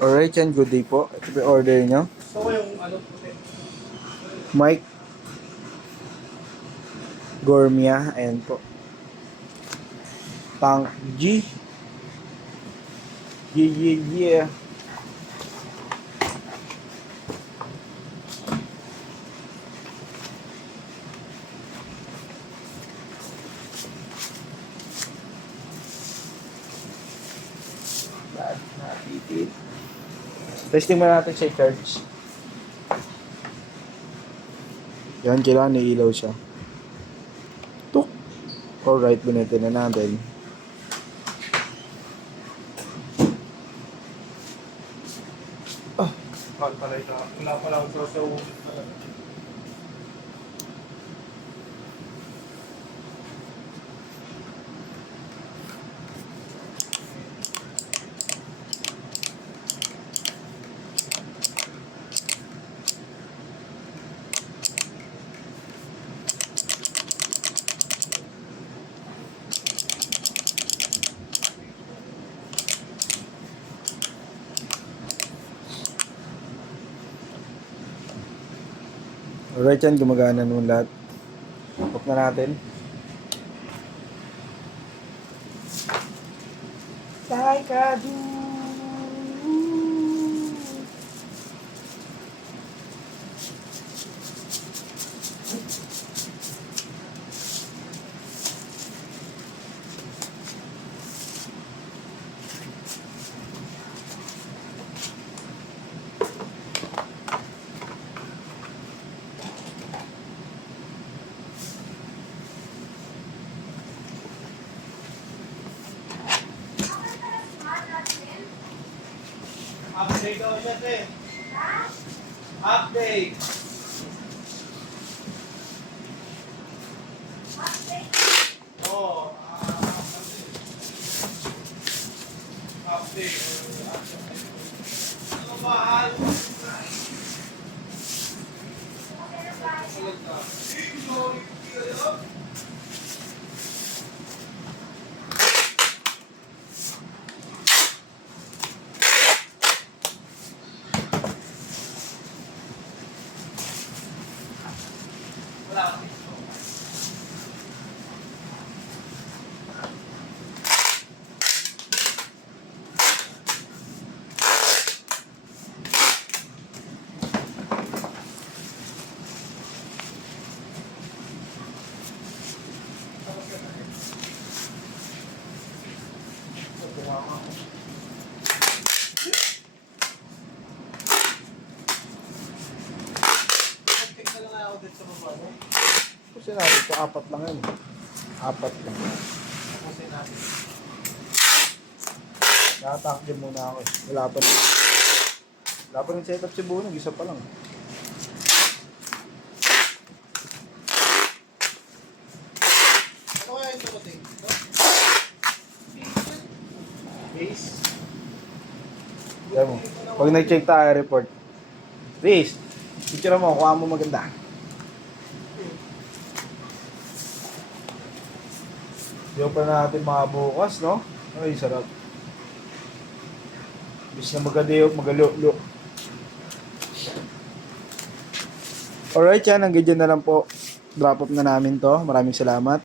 Alright yan, good day po. Ito po yung order nyo. Gusto ko yung ano puti. Mike Gourmia, ayan po. Tank G. Yeah. Testing mo natin sa charge. Yan, kailangan ilaw siya. Tuk! Alright, bunetin na natin. Bakit pala ito? Wala pala akong proso. Alright yan, gumagana naman lahat. Off na natin. Taikadu. Update daw siya, te. Update. Oo. Update. Ano ba? Wala. Kasi natin ito, apat lang yan. Apat lang. Nakatank din muna ako eh. Wala pa rin setup si Bunog, isa pa lang. Ano kaya ito kasi? Base. Alam mo, pag nag-check tayo report, Base, picture mo, kuha mo maganda. Diyo pa natin mga bukas, no? Ay, sarap. Bis na magalo. Alright, yan. Hanggang dyan na lang po. Drop off na namin to. Maraming salamat.